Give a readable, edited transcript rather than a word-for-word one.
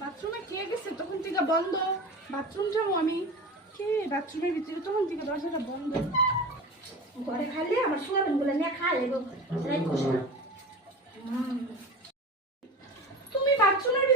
বাথরুমে কে গেছে তখন থেকে বন্ধ। বাথরুম যাবো আমি, কে বাথরুমের ভিতরে তখন থেকে দরজাটা বন্ধ। ঘরে খাইলে আমার সোয়াবিন গুলো নিয়ে খাইলে তুমি বাথরুমের